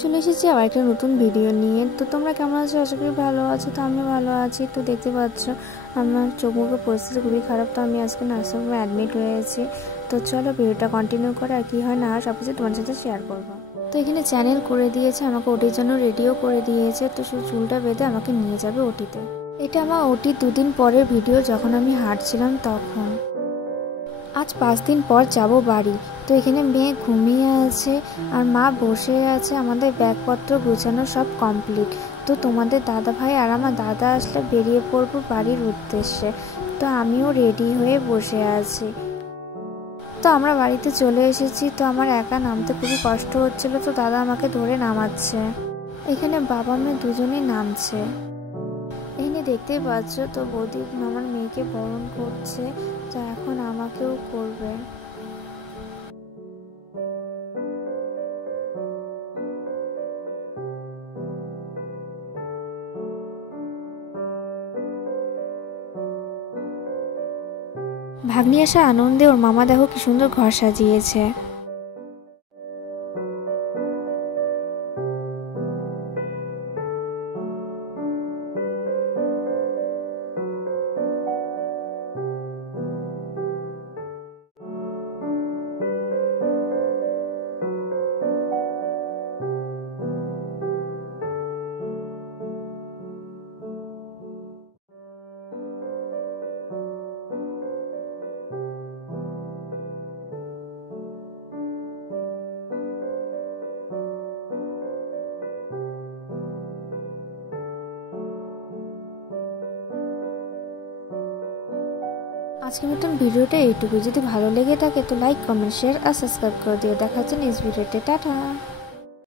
চলে এসেছি আবার একটা নতুন ভিডিও নিয়ে। তো তোমরা কেমন আছো? আশা করি ভালো আছো। তো আমি ভালো আছি। তো দেখতে পাচ্ছ আমার চোখ মুখের পরিস্থিতি খুবই খারাপ। তো আমি আজকে নার্সিংহোমে অ্যাডমিট হয়েছি। তো চলো ভিডিওটা কন্টিনিউ করে আর কি হয় না হয় সব কিছু তোমার সাথে শেয়ার করবো। তো এখানে চ্যানেল করে দিয়েছে, আমাকে ওটির জন্য রেডিও করে দিয়েছে। তো শুধু চুলটা বেঁধে আমাকে নিয়ে যাবে ওটিতে। এটা আমার ওটির 2 দিন পরের ভিডিও, যখন আমি হাঁটছিলাম তখন। আজ 5 দিন পর যাব বাড়ি। তো এখানে মেয়ে ঘুমিয়ে আছে আর মা বসে আছে। আমাদের ব্যাগপত্র গুছানো সব কমপ্লিট। তো তোমাদের দাদা ভাই আর আমার দাদা আসলে বেরিয়ে পড়বো বাড়ির উদ্দেশ্যে। তো আমিও রেডি হয়ে বসে আছি। তো আমরা বাড়িতে চলে এসেছি। তো আমার একা নামতে খুবই কষ্ট হচ্ছিল, তো দাদা আমাকে ধরে নামাচ্ছে। এখানে বাবা মেয়ে দুজনেই নামছে। এখানে দেখতেই পাচ্ছ তো বৌদি আমার মেয়েকে বরণ করছে। তো এখন আমাকেও করবে। ভাগ্নি আসার আনন্দে ওর মামা দেখো কি সুন্দর ঘর সাজিয়েছে। আজকের মতন ভিডিওটা এইটুকু। যদি ভালো লেগে থাকে তো লাইক, কমেন্ট, শেয়ার আর সাবস্ক্রাইব করে দিও। দেখা হচ্ছে নেক্সট ভিডিওতে। টাটা।